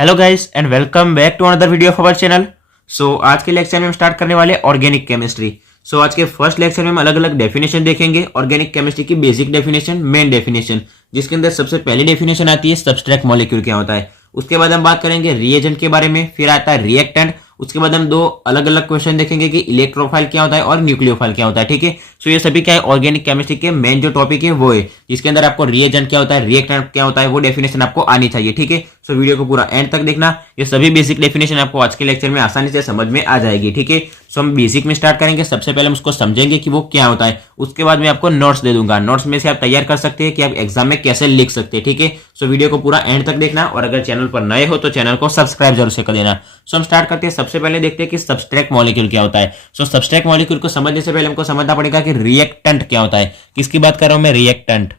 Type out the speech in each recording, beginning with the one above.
Hello guys and welcome back to another video of our channel. आज के lecture में हम स्टार्ट करने वाले ऑर्गेनिक केमिस्ट्री। आज के फर्स्ट लेक्चर में हम अलग अलग डेफिनेशन देखेंगे। ऑर्गेनिक केमिस्ट्री की बेसिक डेफिनेशन, मेन डेफिनेशन, जिसके अंदर सबसे पहली डेफिनेशन आती है सब्सट्रैक्ट मॉलिक्यूल क्या होता है। उसके बाद हम बात करेंगे रिएजेंट के बारे में, फिर आता है रिएक्टेंट। उसके बाद हम दो अलग अलग क्वेश्चन देखेंगे कि इलेक्ट्रोफाइल क्या होता है और न्यूक्लियोफाइल क्या होता है। ठीक है, ये सभी क्या है, ऑर्गेनिक केमिस्ट्री के मेन जो टॉपिक है वो है, जिसके अंदर आपको रिएजेंट क्या होता है, रिएक्टेंट क्या होता है, वो डेफिनेशन आपको आनी चाहिए। ठीक है, वीडियो को पूरा एंड तक देखना। ये सभी बेसिक डेफिनेशन आपको आज के लेक्चर में आसानी से समझ में आ जाएगी। ठीक है, हम बेसिक में स्टार्ट करेंगे। सबसे पहले हम उसको समझेंगे कि वो क्या होता है। उसके बाद मैं आपको नोट्स दे दूंगा, नोट्स में से आप तैयार कर सकते हैं कि आप एग्जाम में कैसे लिख सकते हैं। ठीक है, वीडियो को पूरा एंड तक देखना और अगर चैनल पर नए हो तो चैनल को सब्सक्राइब जरूर से कर देना। हम स्टार्ट करते हैं। सबसे पहले देखते हैं कि सब्सट्रैक्ट मॉलिक्यूल क्या होता है। सब्सट्रैक्ट मॉलिक्यूल को समझने से पहले हमको समझना पड़ेगा कि रिएक्टेंट क्या होता है। किसकी बात कर रहा हूं मैं? रिएक्टेंट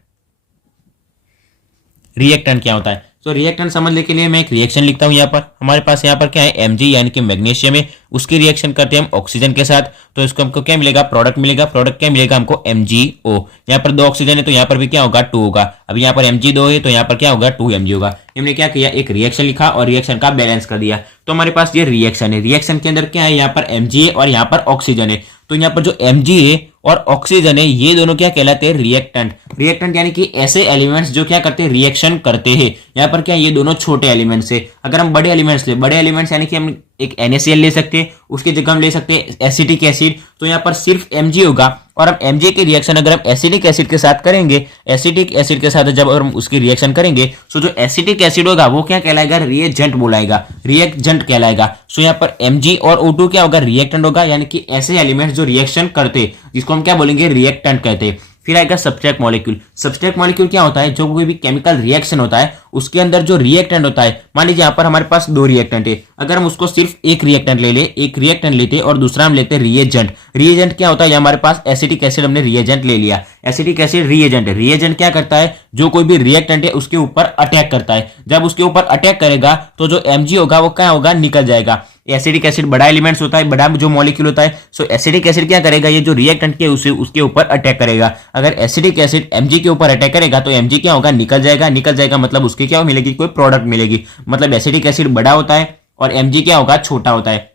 क्या होता है। रिएक्टेंट समझने के लिए मैं एक रिएक्शन लिखता हूं। यहाँ पर हमारे पास यहाँ पर क्या है, Mg यानी कि मैग्नीशियम है, उसकी रिएक्शन करते हैं हम ऑक्सीजन के साथ। तो इसको हमको क्या मिलेगा, प्रोडक्ट मिलेगा। प्रोडक्ट क्या मिलेगा हमको, MgO। यहाँ पर दो ऑक्सीजन है तो यहाँ पर भी क्या होगा, 2 होगा। अब यहाँ पर Mg2 है तो यहाँ पर क्या होगा, 2Mg होगा। हमने क्या किया, एक रिएक्शन लिखा और रिएक्शन का बैलेंस कर दिया। तो हमारे पास ये रिएक्शन है। रिएक्शन के अंदर क्या है, यहाँ पर Mg है और यहाँ पर ऑक्सीजन है। तो यहाँ पर जो Mg है और ऑक्सीजन है, ये दोनों क्या कहलाते हैं, रिएक्टेंट। रिएक्टेंट यानी कि ऐसे एलिमेंट्स जो क्या करते हैं, रिएक्शन करते हैं। यहाँ पर क्या, ये दोनों छोटे एलिमेंट्स है। अगर हम बड़े एलिमेंट्स ले, बड़े एलिमेंट्स यानी कि हम एक NaCl ले सकते हैं, उसकी जगह हम ले सकते हैं एसिटिक एसिड। तो यहाँ पर सिर्फ Mg होगा और हम Mg की रिएक्शन अगर हम एसिटिक एसिड के साथ करेंगे, एसिटिक एसिड के साथ जब हम उसकी रिएक्शन करेंगे तो जो एसिटिक एसिड होगा वो क्या कहलाएगा, रिएजेंट बोलाएगा, रिएजेंट कहलाएगा। यहाँ पर Mg और O2 क्या होगा, रिएक्टेंट होगा, यानी कि ऐसे एलिमेंट्स जो रिएक्शन करते, जिसको हम क्या बोलेंगे, रिएक्टेंट कहते हैं। फिर आएगा सब्सट्रैक्ट मॉलिक्यूल। सब्सट्रैक्ट मॉलिक्यूल क्या होता है, जो कोई भी केमिकल रिएक्शन होता है उसके अंदर जो रिएक्टेंट होता है। मान लीजिए यहाँ पर हमारे पास 2 रिएक्टेंट है, अगर हम उसको सिर्फ एक रिएक्टेंट ले ले, एक रिएक्टेंट लेते और दूसरा हम लेते रिएजेंट। रिएजेंट क्या होता है, हमारे पास एसिटिक एसिड, हमने रिएजेंट ले लिया, एसिटिक एसिड रिएजेंट है। रिएजेंट क्या करता है, जो कोई भी रिएक्टेंट है उसके ऊपर अटैक करता है। जब उसके ऊपर अटैक करेगा तो जो Mg होगा वो क्या होगा, निकल जाएगा। एसिडिक एसिड बड़ा एलिमेंट्स होता है, बड़ा जो मॉलिक्यूल होता है। एसिडिक एसिड क्या करेगा, ये जो रिएक्टेंट के उसके ऊपर अटैक करेगा। अगर एसिडिक एसिड Mg के ऊपर अटैक करेगा तो Mg क्या होगा, निकल जाएगा। निकल जाएगा मतलब उसकी क्या मिलेगी, कोई प्रोडक्ट मिलेगी। मतलब एसिडिक एसिड बड़ा होता है और Mg क्या होगा, छोटा होता है।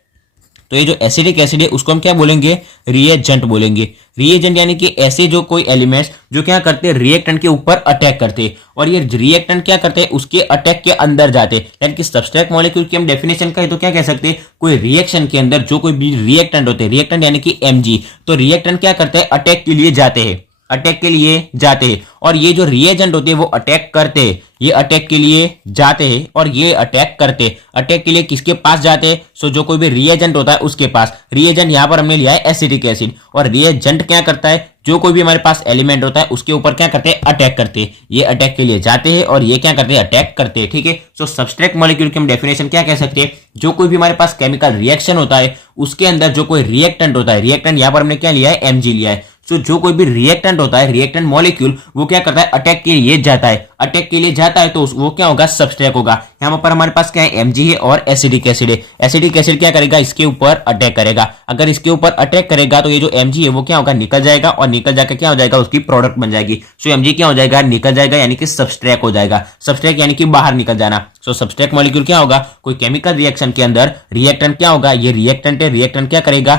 तो ये जो एसिडिक एसिड है उसको हम क्या बोलेंगे, रिएजेंट बोलेंगे। रिएजेंट यानी कि ऐसे जो कोई एलिमेंट्स जो क्या करते हैं, रिएक्टेंट के ऊपर अटैक करते हैं और ये रिएक्टेंट क्या करते हैं, उसके अटैक के अंदर जाते हैं। यानी कि सब्सट्रैक्ट मॉलिक्यूल की हम डेफिनेशन करें तो क्या कह सकते हैं, कोई रिएक्शन के अंदर जो कोई भी रिएक्टेंट होते हैं, रिएक्टेंट यानी कि Mg, तो रिएक्टेंट क्या करते हैं, अटैक के लिए जाते हैं, अटैक के लिए जाते हैं। और ये जो रिएजेंट होते हैं वो अटैक करते हैं, ये अटैक के लिए जाते हैं और ये अटैक करते हैं। अटैक के लिए किसके पास जाते हैं, जो कोई भी रिएजेंट होता है उसके पास। रिएजेंट यहां पर हमने लिया है एसिटिक एसिड, और रिएजेंट क्या करता है, जो कोई भी हमारे पास एलिमेंट होता है उसके ऊपर क्या करते हैं, अटैक करते हैं। ये अटैक के लिए जाते हैं और ये क्या करते हैं, अटैक करते हैं। ठीक है, सब्सट्रैक्ट मॉलिक्यूल की हम डेफिनेशन क्या कह सकते हैं, जो कोई भी हमारे पास केमिकल रिएक्शन होता है उसके अंदर जो कोई रिएक्टेंट होता है, रिएक्टेंट यहां पर हमने क्या लिया है, Mg लिया है। जो कोई भी रिएक्टेंट होता है, रिएक्टेंट मॉलिक्यूल, वो क्या करता है, अटैक के लिए जाता है। अटैक के लिए जाता है तो वो क्या होगा, सब्सट्रैक्ट होगा। यहाँ पर हमारे पास क्या है, Mg है और एसिडिक एसिड है। एसिडिक एसिड क्या करेगा, इसके ऊपर अटैक करेगा। अगर इसके ऊपर अटैक करेगा तो ये जो Mg है वो क्या होगा, निकल जाएगा और निकल जाकर क्या हो जाएगा, उसकी प्रोडक्ट बन जाएगी। Mg क्या हो जाएगा, निकल जाएगा, यानी कि सब्सट्रैक्ट हो जाएगा। सब्सट्रैक्ट यानी कि बाहर निकल जाना। सब्सट्रैक्ट मॉलिक्यूल क्या होगा, कोई केमिकल रिएक्शन के अंदर रिएक्टेंट क्या होगा, ये रिएक्टेंट है। रिएक्टेंट क्या करेगा,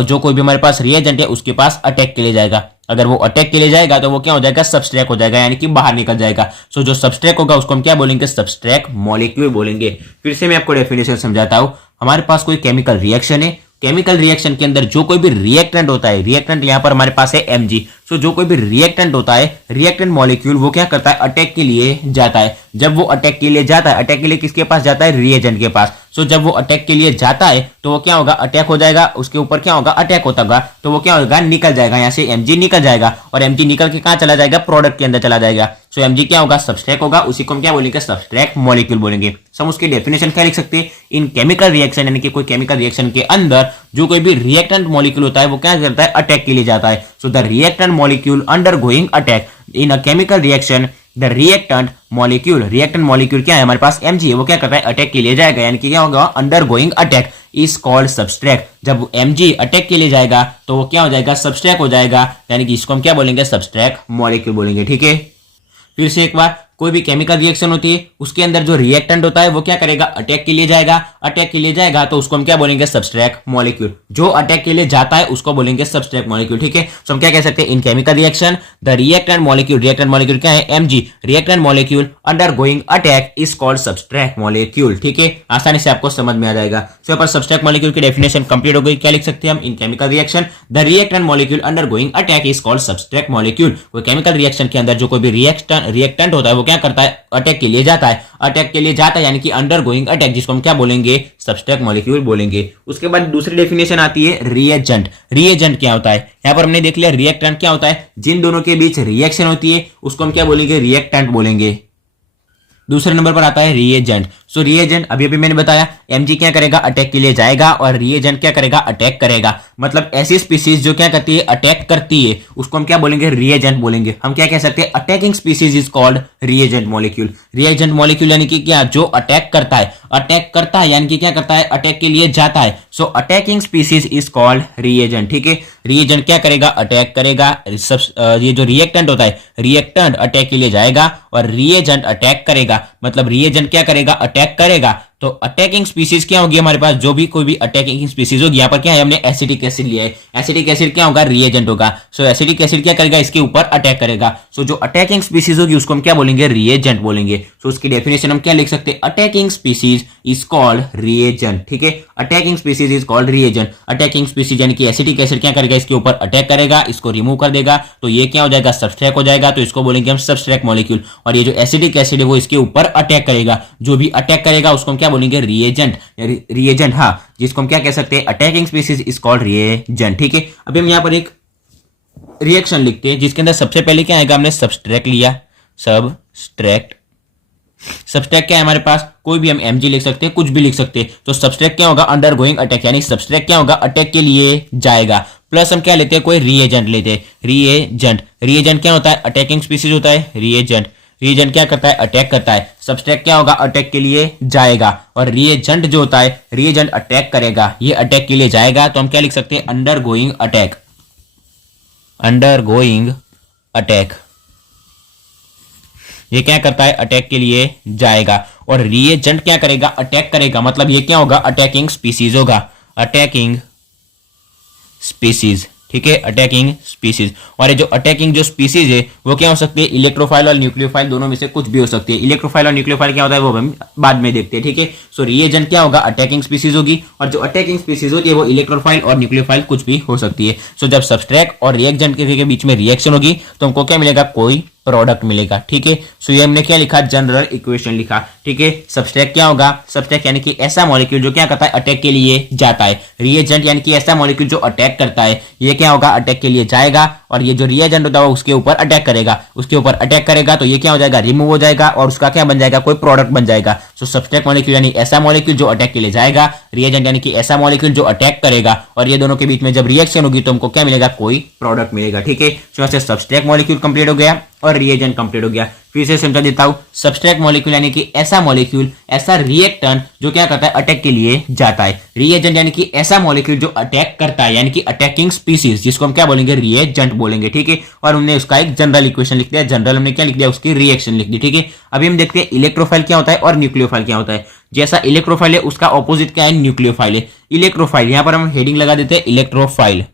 जो कोई भी हमारे पास रिएजेंट है उसके पास अटैक के लिए जाएगा। अगर वो अटैक के लिए जाएगा तो वो क्या हो जाएगा, सब्सट्रैक्ट हो जाएगा, यानी कि बाहर निकल जाएगा। जो सब्सट्रैक्ट होगा उसको हम क्या बोलेंगे, सब्सट्रैक्ट मॉलिक्यूल बोलेंगे। फिर से मैं आपको डेफिनेशन समझाता हूं। हमारे पास कोई केमिकल रिएक्शन है, केमिकल रिएक्शन के अंदर जो कोई भी रिएक्टेंट होता है, रिएक्टेंट यहां पर हमारे पास है Mg। जो कोई भी रिएक्टेंट होता है, रिएक्टेंट मॉलिक्यूल, वो क्या करता है, अटैक के लिए जाता है। जब वो अटैक के लिए जाता है, अटैक के लिए किसके पास जाता है, रिएजेंट के पास। जब वो अटैक के लिए जाता है तो वो क्या होगा, अटैक हो जाएगा, उसके ऊपर क्या होगा, अटैक होता होगा, तो वो क्या होगा, निकल जाएगा। यहाँ से Mg निकल जाएगा और Mg निकल के कहां चला जाएगा, प्रोडक्ट के अंदर चला जाएगा। Mg क्या होगा, सब्सट्रैक्ट होगा, उसी को हम क्या बोलेंगे, सब्सट्रैक्ट मॉलिक्यूल बोलेंगे। हम उसकी डेफिनेशन क्या लिख सकते हैं, इन केमिकल रिएक्शन, यानी कि कोई केमिकल रिएक्शन के अंदर जो कोई भी रिएक्टेंट मॉलिक्यूल होता है वो क्या करता है, अटैक के लिए जाता है। The reactant molecule undergoing attack in a chemical reaction, the reactant molecule क्या है, हमारे पास Mg है, वो क्या करता है, अटैक के लिए जाएगा, यानी कि क्या होगा, undergoing attack is called subtract. जब Mg अटैक के लिए जाएगा तो वो क्या हो जाएगा, सब्सट्रैक्ट हो जाएगा, यानी कि इसको हम क्या बोलेंगे, सब्सट्रैक्ट मॉलिक्यूल बोलेंगे। ठीक है, फिर से एक बार, कोई भी केमिकल रिएक्शन होती है उसके अंदर जो रिएक्टेंट होता है वो क्या करेगा, अटैक के लिए जाएगा। अटैक के लिए जाएगा तो उसको हम क्या बोलेंगे, सब्सट्रैक्ट मॉलिक्यूल। जो अटैक के लिए जाता है उसको बोलेंगे सब्सट्रैक्ट मॉलिक्यूल, ठीक है। तो हम क्या कह सकते हैं, इन chemical reaction the reactant molecule क्या है, MG, reactant molecule undergoing attack is called subtract molecule, ठीक है। आसानी से आपको समझ में आ जाएगा। तो पर सब्सट्रैक्ट मॉलिक्यूल की डेफिनेशन कंप्लीट हो गई। क्या लिख सकते हैं हम, इन chemical reaction the reactant molecule undergoing attack is called subtract molecule. कोई केमिकल रिएक्शन के अंदर जो कोई भी रिएक्टेंट होता है वो क्या करता है, अटैक के लिए जाता है। अटैक के लिए जाता है यानी कि अंडरगोइंग अटैक, जिसको हम क्या बोलेंगे, सब्सट्रैक्ट मॉलिक्यूल बोलेंगे। उसके बाद दूसरी डेफिनेशन आती है रिएजेंट। रिएजेंट क्या होता है, यहां पर हमने देख लिया रिएक्टेंट क्या होता है, जिन दोनों के बीच रिएक्शन होती है उसको हम क्या बोलेंगे, रिएक्टेंट बोलेंगे। दूसरे नंबर पर आता है रिएजेंट। सो रिएजेंट अभी अभी मैंने बताया, एमजी क्या करेगा, अटैक के लिए जाएगा, और रिएजेंट क्या करेगा, अटैक करेगा। मतलब ऐसी स्पीसीज जो क्या करती है, अटैक करती है, उसको हम क्या बोलेंगे, रिएजेंट बोलेंगे। हम क्या कह सकते हैं, attacking species is called reagent molecule. Reagent molecule यानी कि क्या, जो अटैक करता है, अटैक करता है यानी कि क्या करता है, अटैक के लिए जाता है। So attacking species is called reagent, ठीक है। रिएजेंट क्या करेगा, अटैक करेगा। ये जो रिएक्टेंट होता है, रिएक्टेंट अटैक के लिए जाएगा और रिएजेंट अटैक करेगा। मतलब रिएजेंट क्या करेगा, अटैक करेगा। तो अटैकिंग स्पीसीज क्या होगी हमारे पास, जो भी कोई भी अटैकिंग स्पीसीज होगी। यहां पर क्या है, हमने एसिटिक एसिड लिया है। एसिटिक एसिड क्या होगा, रिएजेंट होगा। सो एसिटिक एसिड क्या करेगा, इसके ऊपर अटैक करेगा। सो जो अटैकिंग स्पीसीज होगी उसको हम क्या बोलेंगे, रिएजेंट बोलेंगे। सो उसकी डेफिनेशन हम क्या लिख सकते हैं, attacking species is called reagent, ठीक है। Attacking species is called reagent. Attacking species यानी कि एसिटिक एसिड क्या करेगा, इसके ऊपर अटैक करेगा, इसको रिमूव कर देगा, तो ये क्या हो जाएगा, सब्सट्रैक्ट हो जाएगा। तो इसको बोलेंगे हम सब्सट्रैक्ट मॉलिक्यूल। और ये जो एसिटिक एसिड है वो इसके ऊपर अटैक करेगा, जो भी अटैक करेगा उसको हम क्या बोलेंगे, रिएजेंट। रिएजेंट, हाँ, जिसको हम क्या कह सकते हैं, attacking species is called reagent, ठीक है। अभी हम यहां पर एक रिएक्शन लिखते हैं जिसके अंदर सबसे पहले क्या आएगा, हमने सब्सट्रैक्ट लिया। सब्सट्रैक्ट क्या है हमारे पास, कोई भी हम एमजी लिख सकते हैं, कुछ भी लिख सकते हैं। तो सब्सट्रैक्ट क्या होगा, अंडरगोइंग अटैक, यानी सब्सट्रैक्ट क्या होगा, अटैक के लिए जाएगा। प्लस हम क्या लेते हैं, कोई रिएजेंट लेते हैं। रिएजेंट क्या होता है, अटैकिंग स्पीसीज होता है। रिएजेंट क्या करता है, अटैक करता है। सब्सट्रैक्ट क्या होगा, अटैक के लिए जाएगा, और रिएजेंट जो होता है, रिएजेंट अटैक करेगा, ये अटैक के लिए जाएगा। तो हम क्या लिख सकते हैं, अंडरगोइंग अटैक। अंडरगोइंग अटैक, ये क्या करता है, अटैक के लिए जाएगा। और रिएजेंट क्या करेगा, अटैक करेगा। मतलब ये क्या होगा, अटैकिंग स्पीसीज होगा। अटैकिंग स्पीसीज, ठीक है, अटैकिंग स्पीसीज। और ये जो अटैकिंग जो स्पीसीज है वो क्या हो सकती है, इलेक्ट्रोफाइल और न्यूक्लियोफाइल, दोनों में से कुछ भी हो सकती है। इलेक्ट्रोफाइल और न्यूक्लियोफाइल क्या होता है वो हम बाद में देखते हैं, ठीक है। सो रिएजेंट क्या होगा, अटैकिंग स्पीसीज होगी, और जो अटैकिंग स्पीसीज होती है वो इलेक्ट्रोफाइल और न्यूक्लियोफाइल कुछ भी हो सकती है। सो जब सब्सट्रैक्ट और रिएजेंट के बीच में रिएक्शन होगी तो हमको क्या मिलेगा, कोई प्रोडक्ट मिलेगा, ठीक है। सो ये हमने क्या लिखा, जनरल इक्वेशन लिखा, ठीक है। सब्सट्रैक्ट क्या होगा, सब्सट्रैक्ट यानी कि ऐसा मॉलिक्यूल जो क्या करता है, अटैक के लिए जाता है। रिएजेंट यानी कि ऐसा मॉलिक्यूल जो अटैक करता है, ये क्या होगा, अटैक के लिए जाएगा, और ये जो रिएजेंट होता है उसके ऊपर अटैक करेगा। उसके ऊपर अटैक करेगा तो ये क्या हो जाएगा, रिमूव हो जाएगा, और उसका क्या बन जाएगा, कोई प्रोडक्ट बन जाएगा। सो सब्सट्रैक्ट मॉलिक्यूल यानी ऐसा मॉलिक्यूल जो अटैक के लिए जाएगा, रिएजेंट यानी कि ऐसा मॉलिक्यूल जो अटैक करेगा, और ये दोनों के बीच में जब रिएक्शन होगी तो हमको क्या मिलेगा, कोई प्रोडक्ट मिलेगा, ठीक है। सो ऐसे सब्सट्रैक्ट मॉलिक्यूल कंप्लीट हो गया और रिएजेंट कंप्लीट हो गया। फिर से समझा देता हूं, सब्सट्रैक्ट मॉलिक्यूल यानी कि ऐसा मॉलिक्यूल, ऐसा रिएक्टेंट जो क्या करता है, अटैक के लिए जाता है। रिएजेंट यानी कि ऐसा मॉलिक्यूल जो अटैक करता है, यानी कि अटैकिंग स्पीसीज, जिसको हम क्या बोलेंगे, रिएजेंट बोलेंगे, ठीक है। और हमने उसका एक जनरल इक्वेशन लिख दिया। जनरल हमने क्या लिख दिया, उसकी रिएक्शन लिख दी, ठीक है। अभी हम देखते हैं इलेक्ट्रोफाइल क्या होता है और न्यूक्लियोफाइल क्या होता है। जैसा इलेक्ट्रोफाइल है उसका ऑपोजिट क्या है, न्यूक्लियोफाइल है। इलेक्ट्रोफाइल, यहां पर हम हेडिंग लगा देते हैं इलेक्ट्रोफाइल।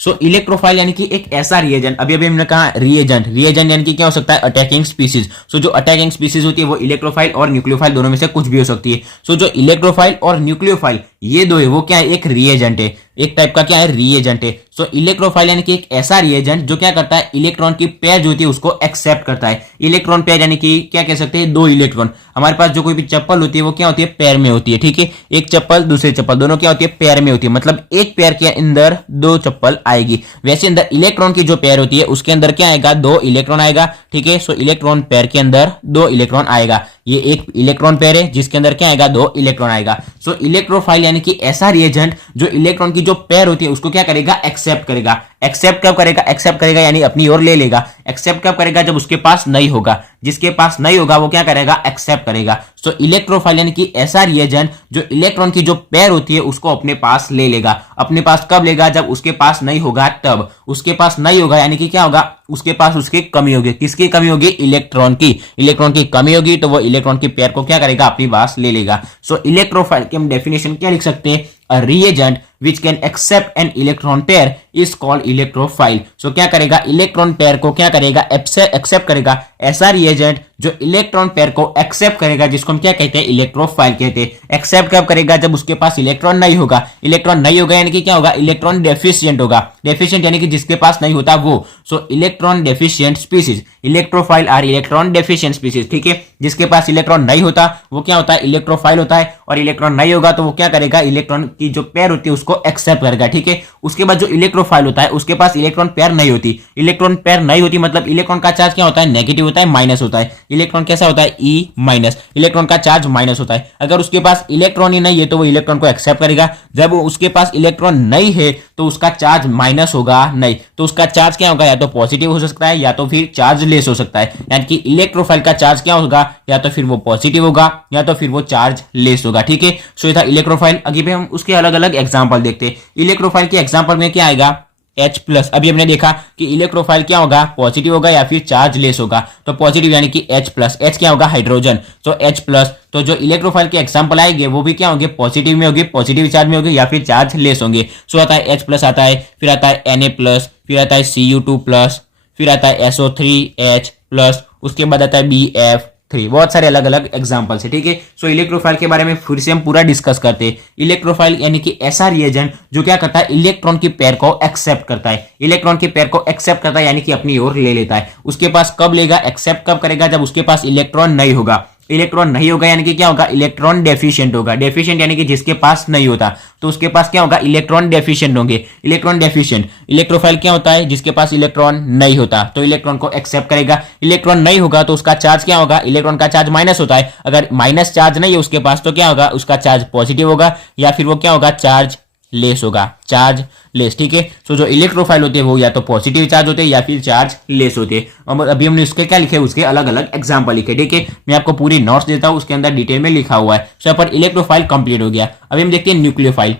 सो इलेक्ट्रोफाइल यानी कि एक ऐसा रिएजेंट, अभी हमने कहा रिएजेंट यानी कि क्या हो सकता है, अटैकिंग स्पीसीज। सो जो अटैकिंग स्पीसीज होती है वो इलेक्ट्रोफाइल और न्यूक्लियोफाइल दोनों में से कुछ भी हो सकती है। सो जो इलेक्ट्रोफाइल और न्यूक्लियोफाइल ये दो है वो क्या है, एक रिएजेंट है, एक टाइप का क्या है, रिएजेंट है। सो इलेक्ट्रोफाइल यानी कि एक ऐसा रिएजेंट जो क्या करता है, इलेक्ट्रॉन की पेयर जो होती है उसको एक्सेप्ट करता है। इलेक्ट्रॉन पेयर यानी कि क्या कह सकते हैं, दो इलेक्ट्रॉन। हमारे पास जो कोई भी चप्पल होती है वो क्या होती है, पेयर में होती है, ठीक है। एक चप्पल दूसरे चप्पल दोनों क्या होती है, पेयर में होती है। मतलब एक पेयर के अंदर दो चप्पल आएगी। वैसे अंदर इलेक्ट्रॉन की जो पेयर होती है उसके अंदर क्या आएगा, दो इलेक्ट्रॉन आएगा, ठीक है। सो इलेक्ट्रॉन पेयर के अंदर दो इलेक्ट्रॉन आएगा। ये एक इलेक्ट्रॉन पेयर है जिसके अंदर क्या आएगा, दो इलेक्ट्रॉन आएगा। सो इलेक्ट्रोफाइल यानी कि ऐसा रिएजेंट जो इलेक्ट्रॉन की जो पेयर होती है उसको क्या करेगा, एक्सेप्ट करेगा। एक्सेप्ट कब करेगा, एक्सेप्ट करेगा यानी अपनी ओर ले लेगा। एक्सेप्ट कब करेगा, जब उसके पास नहीं होगा। जिसके पास नहीं होगा वो क्या करेगा, एक्सेप्ट करेगा। सो इलेक्ट्रोफाइल यानी कि ऐसा रिएजेंट जो इलेक्ट्रॉन की जो पेयर होती है उसको अपने पास ले लेगा। अपने पास कब लेगा, जब उसके पास नहीं होगा तब। उसके पास नहीं होगा यानी कि क्या होगा, उसके पास उसकी कमी होगी। किसकी कमी होगी, इलेक्ट्रॉन की। इलेक्ट्रॉन की कमी होगी तो वो इलेक्ट्रॉन की पेयर को क्या करेगा, अपनी पास ले लेगा। सो इलेक्ट्रोफाइल की हम डेफिनेशन क्या लिख सकते हैं, a reagent which can accept an electron pair is called electrophile। सो क्या करेगा, इलेक्ट्रॉन पेयर को क्या करेगा, एक्सेप्ट करेगा। ऐसा रिएजेंट जो इलेक्ट्रॉन पेयर को एक्सेप्ट करेगा जिसको हम क्या कहते हैं, इलेक्ट्रोफाइल कहते हैं। एक्सेप्ट कब करेगा, जब उसके पास इलेक्ट्रॉन नहीं होगा। इलेक्ट्रॉन नहीं होगा यानी कि क्या होगा, इलेक्ट्रॉन डेफिशिएंट होगा। डेफिशिएंट यानी कि जिसके पास नहीं होता वो। So electron deficient species, electrophile are electron deficient species. ठीक है, जिसके पास इलेक्ट्रॉन नहीं होता वो क्या होता है, इलेक्ट्रोफाइल होता है। और इलेक्ट्रॉन नहीं होगा तो वो क्या करेगा, इलेक्ट्रॉन की जो पेयर होती है उसको एक्सेप्ट करेगा। ठीक है, उसके बाद जो इलेक्ट्रोफाइल होता है उसके पास इलेक्ट्रॉन पेयर नहीं होती। इलेक्ट्रॉन पेयर नहीं होती मतलब इलेक्ट्रॉन का चार्ज क्या होता है, नेगेटिव होता है, माइनस होता है। इलेक्ट्रॉन कैसा होता है, ई माइनस। इलेक्ट्रॉन का चार्ज माइनस होता है। अगर उसके पास इलेक्ट्रॉन ही नहीं है तो वो इलेक्ट्रॉन को एक्सेप्ट करेगा। जब उसके पास इलेक्ट्रॉन नहीं है तो उसका चार्ज माइनस होगा नहीं, तो उसका चार्ज क्या होगा, या तो पॉजिटिव हो सकता है या तो फिर चार्ज लेस हो सकता है। यानी कि इलेक्ट्रोफाइल का चार्ज क्या होगा, या तो फिर वो पॉजिटिव होगा या तो फिर वो चार्ज लेस होगा। ठीक है, सो ये था इलेक्ट्रोफाइल। अभी भी हम उसके अलग अलग एग्जांपल देखते हैं। इलेक्ट्रोफाइल के एग्जांपल में क्या आएगा, H प्लस। अभी हमने देखा कि इलेक्ट्रोफाइल क्या होगा, पॉजिटिव होगा या फिर चार्ज लेस होगा। तो पॉजिटिव यानी कि H प्लस। H क्या होगा, हाइड्रोजन, तो H प्लस। तो जो इलेक्ट्रोफाइल के एग्जांपल आएंगे वो भी क्या होंगे, पॉजिटिव में होंगे, पॉजिटिव चार्ज में होंगे या फिर चार्ज लेस होंगे। सो आता है H प्लस आता है, फिर आता है Na प्लस, फिर आता है Cu2 प्लस, फिर आता है SO3H प्लस, उसके बाद आता है BF3। बहुत सारे अलग अलग एग्जांपल्स है। ठीक है, सो इलेक्ट्रोफाइल के बारे में फिर से हम पूरा डिस्कस करते हैं। इलेक्ट्रोफाइल यानी कि ऐसा रिएजेंट जो क्या करता है, इलेक्ट्रॉन की पेयर को एक्सेप्ट करता है। इलेक्ट्रॉन की पेयर को एक्सेप्ट करता है यानी कि अपनी ओर ले लेता है। उसके पास कब लेगा, एक्सेप्ट कब करेगा, जब उसके पास इलेक्ट्रॉन नहीं होगा। इलेक्ट्रॉन नहीं होगा यानी कि क्या होगा, इलेक्ट्रॉन डेफिशिएंट होगा। डेफिशिएंट यानी कि जिसके पास नहीं होता, तो उसके पास क्या होगा, इलेक्ट्रॉन डेफिशिएंट होंगे। Electron deficient. इलेक्ट्रोफाइल क्या होता है, जिसके पास इलेक्ट्रॉन नहीं होता, तो इलेक्ट्रॉन को एक्सेप्ट करेगा। इलेक्ट्रॉन नहीं होगा तो उसका चार्ज क्या होगा, इलेक्ट्रॉन का चार्ज माइनस होता है। अगर माइनस चार्ज नहीं है उसके पास तो क्या होगा, उसका चार्ज पॉजिटिव होगा या फिर वो क्या होगा, चार्ज लेस होगा, चार्ज लेस। ठीक है, सो जो इलेक्ट्रोफाइल होते हैं वो या तो पॉजिटिव चार्ज होते हैं या फिर चार्ज लेस होते हैं। अभी हमने उसके क्या लिखे, उसके अलग अलग एग्जांपल लिखे। ठीक है, मैं आपको पूरी नोट्स देता हूं, उसके अंदर डिटेल में लिखा हुआ है। सो पर इलेक्ट्रोफाइल कंप्लीट हो गया। अभी हम देखते हैं न्यूक्लियोफाइल।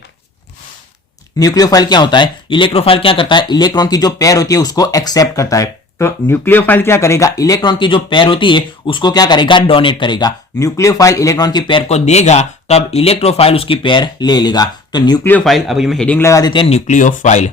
न्यूक्लियोफाइल क्या होता है, इलेक्ट्रोफाइल क्या करता है, इलेक्ट्रॉन की जो पेयर होती है उसको एक्सेप्ट करता है। तो न्यूक्लियोफाइल क्या करेगा, इलेक्ट्रॉन की जो पेयर होती है उसको क्या करेगा, डोनेट करेगा। न्यूक्लियोफाइल इलेक्ट्रॉन की पेयर को देगा तब इलेक्ट्रोफाइल उसकी पेयर ले लेगा। तो न्यूक्लियोफाइल, अब हम हेडिंग लगा देते हैं न्यूक्लियोफाइल।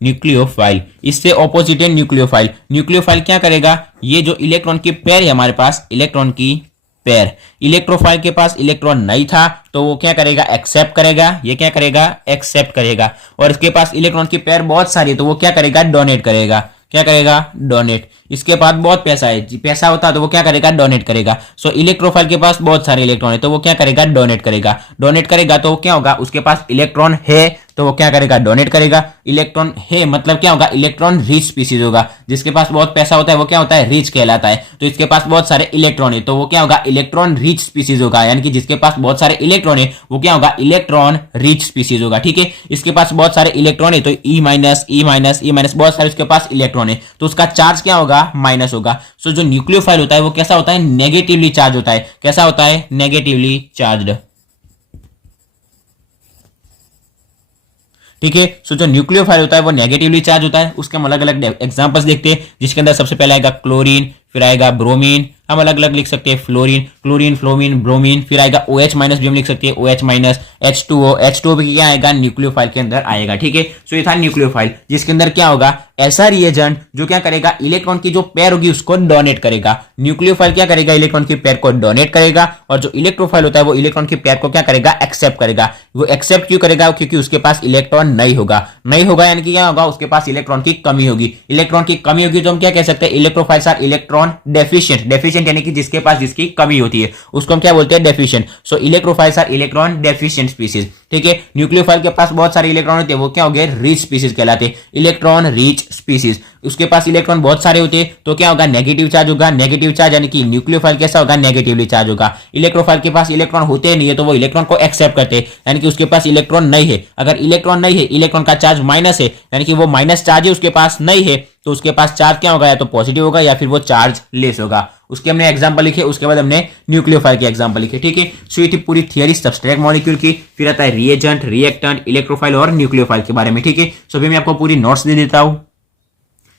न्यूक्लियोफाइल इससे ऑपोजिट है न्यूक्लियोफाइल। न्यूक्लियोफाइल क्या करेगा, ये जो इलेक्ट्रॉन की पेयर है हमारे पास, इलेक्ट्रॉन की पेयर, इलेक्ट्रोफाइल के पास इलेक्ट्रॉन नहीं था तो वो क्या करेगा, एक्सेप्ट करेगा। ये क्या करेगा, एक्सेप्ट करेगा। और इसके पास इलेक्ट्रॉन की पेयर बहुत सारी है तो वो क्या करेगा, डोनेट करेगा। क्या करेगा, डोनेट। इसके पास बहुत पैसा है, पैसा होता तो वो क्या करेगा, डोनेट करेगा। सो इलेक्ट्रोफाइल के पास बहुत सारे इलेक्ट्रॉन है तो वो क्या करेगा, डोनेट करेगा। डोनेट करेगा तो क्या होगा, उसके पास इलेक्ट्रॉन है तो वो क्या करेगा, डोनेट करेगा। इलेक्ट्रॉन है मतलब क्या होगा, इलेक्ट्रॉन रिच स्पीसीज होगा। जिसके पास बहुत पैसा होता है वो क्या होता है, रिच कहलाता है। तो इसके पास बहुत सारे इलेक्ट्रॉन है तो वो क्या होगा, इलेक्ट्रॉन रिच स्पीसीज होगा। यानी कि जिसके पास बहुत सारे इलेक्ट्रॉन है वो क्या होगा, इलेक्ट्रॉन रिच स्पीसीज होगा। ठीक है, इसके पास बहुत सारे इलेक्ट्रॉन है तो E minus E minus E minus, बहुत सारे उसके पास इलेक्ट्रॉन है तो उसका चार्ज क्या होगा, माइनस होगा। सो जो न्यूक्लियोफाइल होता है वो कैसा होता है, नेगेटिवली चार्ज होता है। कैसा होता है, नेगेटिवली चार्ज्ड। ठीक है, सो जो न्यूक्लियोफाइल होता है वो नेगेटिवली चार्ज होता है। उसके हम अलग अलग एग्जांपल्स देखते हैं, जिसके अंदर सबसे पहले आएगा क्लोरीन, फिर आएगा ब्रोमीन। हम अलग अलग लिख सकते हैं, फ्लोरीन, क्लोरीन, फ्लोमीन, ब्रोमीन। फिर आएगा OH माइनस भी हम लिख सकते हैं, OH माइनस, H2O। H2O भी क्या आएगा, न्यूक्लियोफाइल के अंदर आएगा। ठीक है, सो ये था न्यूक्लियोफाइल, जिसके अंदर क्या होगा, ऐसा रिएजेंट जो क्या करेगा, इलेक्ट्रॉन की जो पेयर होगी उसको डोनेट करेगा। न्यूक्लियोफाइल क्या करेगा, इलेक्ट्रॉन की पेयर को डोनेट करेगा। और जो इलेक्ट्रोफाइल होता है वो इलेक्ट्रॉन की पेयर को क्या करेगा, एक्सेप्ट करेगा। वो एक्सेप्ट क्यों करेगा, क्योंकि उसके पास इलेक्ट्रॉन नहीं होगा। यानी कि क्या होगा, उसके पास इलेक्ट्रॉन की कमी होगी। इलेक्ट्रॉन की कमी होगी तो हम क्या कह सकते हैं, electrophiles are electron electron deficient, deficient यानी कि जिसके पास जिसकी कमी होती है उसको हम क्या बोलते हैं, deficient. So electrophiles are electron deficient species, ठीक है। न्यूक्लियोफाइल के पास बहुत सारे इलेक्ट्रॉन होते हैं, वो क्या हो गए, रिच स्पीसीज कहलाते हैं, इलेक्ट्रॉन रिच स्पीसीज। उसके पास इलेक्ट्रॉन बहुत सारे होते हैं तो क्या होगा, नेगेटिव चार्ज होगा, नेगेटिव चार्ज यानी कि न्यूक्लियोफाइल कैसा होगा, नेगेटिवली चार्ज होगा। इलेक्ट्रोफाइल के पास इलेक्ट्रॉन होते नहीं है तो वो इलेक्ट्रॉन को एक्सेप्ट करते हैं, यानी कि उसके पास इलेक्ट्रॉन नहीं है। अगर इलेक्ट्रॉन नहीं है, इलेक्ट्रॉन का चार्ज माइनस है, यानी कि वो माइनस चार्ज है, उसके पास नहीं है, तो उसके पास चार्ज क्या होगा, या तो पॉजिटिव होगा या फिर वो चार्ज लेस होगा। उसके हमने एग्जांपल लिखे, उसके बाद हमने न्यूक्लियोफाइल के एग्जांपल लिखे, ठीक है। सो ये थी पूरी थियरी सब्सट्रैक्ट मॉलिक्यूल की। फिर आता है रिएजेंट, रिएक्टेंट, इलेक्ट्रोफाइल और न्यूक्लियोफाइल के बारे में, ठीक है। सो अभी मैं आपको पूरी नोट्स दे देता हूं।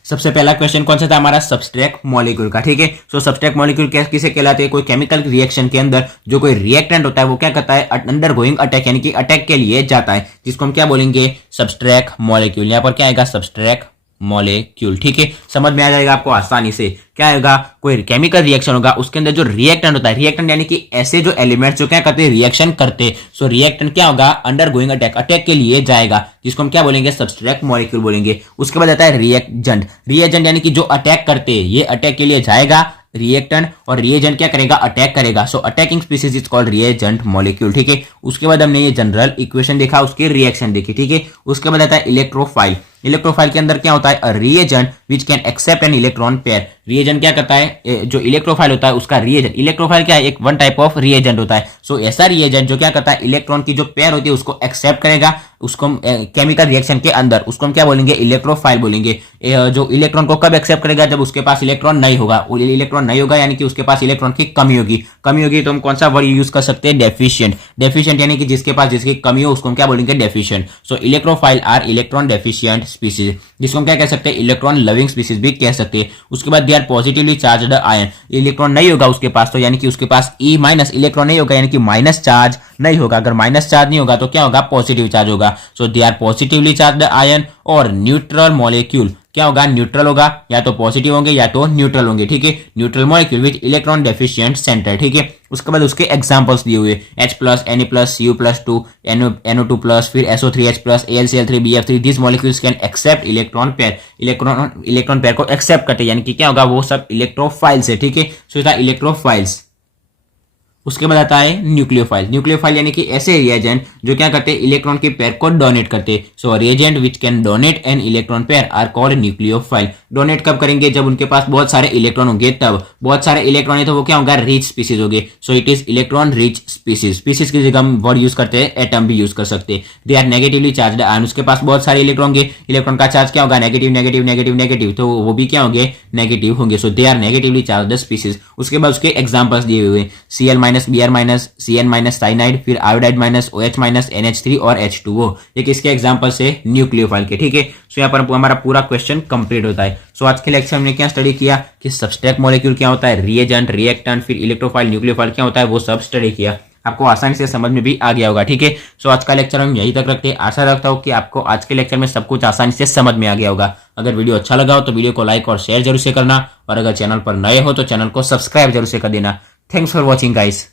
सबसे पहला क्वेश्चन कौन सा था हमारा, सब्सट्रैक्ट मॉलिक्यूल का, ठीक है। सो सब्सट्रैक्ट मॉलिक्यूल किसे कहलाते हैं, कोई केमिकल रिएक्शन के अंदर जो कोई रिएक्टेंट होता है वो क्या करता है, अंडरगोइंग अटैक यानी कि अटैक के लिए जाता है, जिसको हम क्या बोलेंगे, सब्सट्रैक्ट मॉलिक्यूल। यहां पर क्या आएगा, सब्सट्रैक्ट मॉलिक्यूल, ठीक है। समझ में आ जाएगा आपको आसानी से। क्या आएगा, कोई केमिकल रिएक्शन होगा, उसके अंदर जो रिएक्टेंट होता है, रिएक्टेंट यानी कि ऐसे जो एलिमेंट्स जो क्या करते हैं, रिएक्शन करते। सो रिएक्टेंट क्या होगा, अंडरगोइंग अटैक, अटैक के लिए जाएगा, जिसको हम क्या बोलेंगे, सब्सट्रैक्ट मॉलिक्यूल बोलेंगे। उसके बाद आता है रिएजेंट, रिएजेंट यानी कि जो अटैक करते हैं, ये अटैक के लिए जाएगा रिएक्टेंट, और रिएजेंट क्या करेगा, अटैक करेगा। So attacking species is called reagent molecule, ठीक है। उसके बाद हमने ये जनरल इक्वेशन देखा, उसकी रिएक्शन देखी, ठीक है। उसके बाद आता है इलेक्ट्रोफाइल। इलेक्ट्रोफाइल के अंदर क्या होता है, a reagent which can accept an electron pair. Reagent क्या करता है, जो इलेक्ट्रोफाइल होता है उसका रिएजेंट, इलेक्ट्रोफाइल क्या है, एक वन टाइप ऑफ रिएजेंट होता है। सो ऐसा रिएजेंट जो क्या करता है, इलेक्ट्रॉन की जो पेयर होती है उसको एक्सेप्ट करेगा, उसको केमिकल रिएक्शन के अंदर, उसको हम क्या बोलेंगे, इलेक्ट्रोफाइल बोलेंगे। जो इलेक्ट्रॉन को कब एक्सेप्ट करेगा, जब उसके पास इलेक्ट्रॉन नहीं होगा, इलेक्ट्रॉन नहीं होगा यानी कि उसके पास इलेक्ट्रॉन की कमी होगी। कमी होगी तो हम कौन सा वर्ड यूज कर सकते हैं, डेफिशिएंट। डेफिशिएंट यानी कि जिसके पास जिसकी कमी हो उसको हम क्या बोलेंगे, deficient. So electrophile are electron deficient species, जिसको हम क्या कह सकते हैं, इलेक्ट्रॉन लविंग स्पीसीज भी कह सकते हैं। उसके बाद they are positively charged ion, electron नहीं होगा उसके पास तो यानी कि उसके पास ई माइनस इलेक्ट्रॉन नहीं होगा, यानी कि माइनस चार्ज नहीं होगा। अगर माइनस चार्ज नहीं होगा तो क्या होगा, पॉजिटिव चार्ज होगा। So they are positively charged ion. और न्यूट्रल मॉलिक्यूल क्या होगा, न्यूट्रल होगा, या तो पॉजिटिव होंगे या तो न्यूट्रल होंगे, ठीक है। Neutral molecule with electron deficient centre, ठीक है। उसके बाद उसके एग्जांपल्स दिए हुए, H+, Na+, Cu+2, NO2+, फिर SO3H+, AlCl3, BF3, this molecules can accept electron pair, electron pair को एक्सेप्ट करते, यानी कि क्या होगा, वो सब इलेक्ट्रोफाइल्स है, ठीक है। सो ये था इलेक्ट्रोफाइल्स। उसके बाद आता है न्यूक्लियोफाइल। न्यूक्लियोफाइल यानी कि ऐसे रिएजेंट जो क्या करते हैं, इलेक्ट्रॉन के पेयर को डोनेट करते। So reagent which can donate an electron pair are called nucleophile. Donate कब करेंगे, जब उनके पास बहुत सारे इलेक्ट्रॉन होंगे, तब बहुत सारे इलेक्ट्रॉन है तो वो क्या होगा, रिच स्पीसीज होंगे। So it is electron rich species. Species की जगह हम वर्ड यूज करते हैं, एटम भी यूज कर सकते हैं। They are negatively charged ion, उसके पास बहुत सारे इलेक्ट्रॉन होंगे, इलेक्ट्रॉन का चार्ज क्या होगा, नेगेटिव नेगेटिव नेगेटिव नेगेटिव, तो वो भी क्या होंगे, नेगेटिव होंगे। So they are negatively charged species. उसके बाद उसके एग्जांपल्स दिए हुए, Cl-, Br-, Cn- साइनाइड, फिर आयोडाइड माइनस, OH-, NH3 और H2O। ये किसके एग्जांपल से, न्यूक्लियोफाइल के, ठीक है। सो यहाँ पर हमारा पूरा क्वेश्चन कंप्लीट होता है। सो आज के लेक्चर में क्या स्टडी किया कि सब्सट्रैक्ट मॉलिक्यूल क्या होता है, रिएजेंट, रिएक्टेंट, फिर इलेक्ट्रोफाइल, न्यूक्लियोफाइल क्या होता है, वो सब स्टडी किया। आपको आसानी से समझ में भी आ गया होगा, ठीक है। सो आज का लेक्चर हम यहीं तक रखते हैं। आशा रखता हूँ कि आपको आज के लेक्चर में सब कुछ आसानी से समझ में आ गया होगा। अगर वीडियो अच्छा लगा हो तो वीडियो को लाइक और शेयर जरूर से करना, और अगर चैनल पर नए हो तो चैनल को सब्सक्राइब जरूर से कर देना। Thanks for watching guys.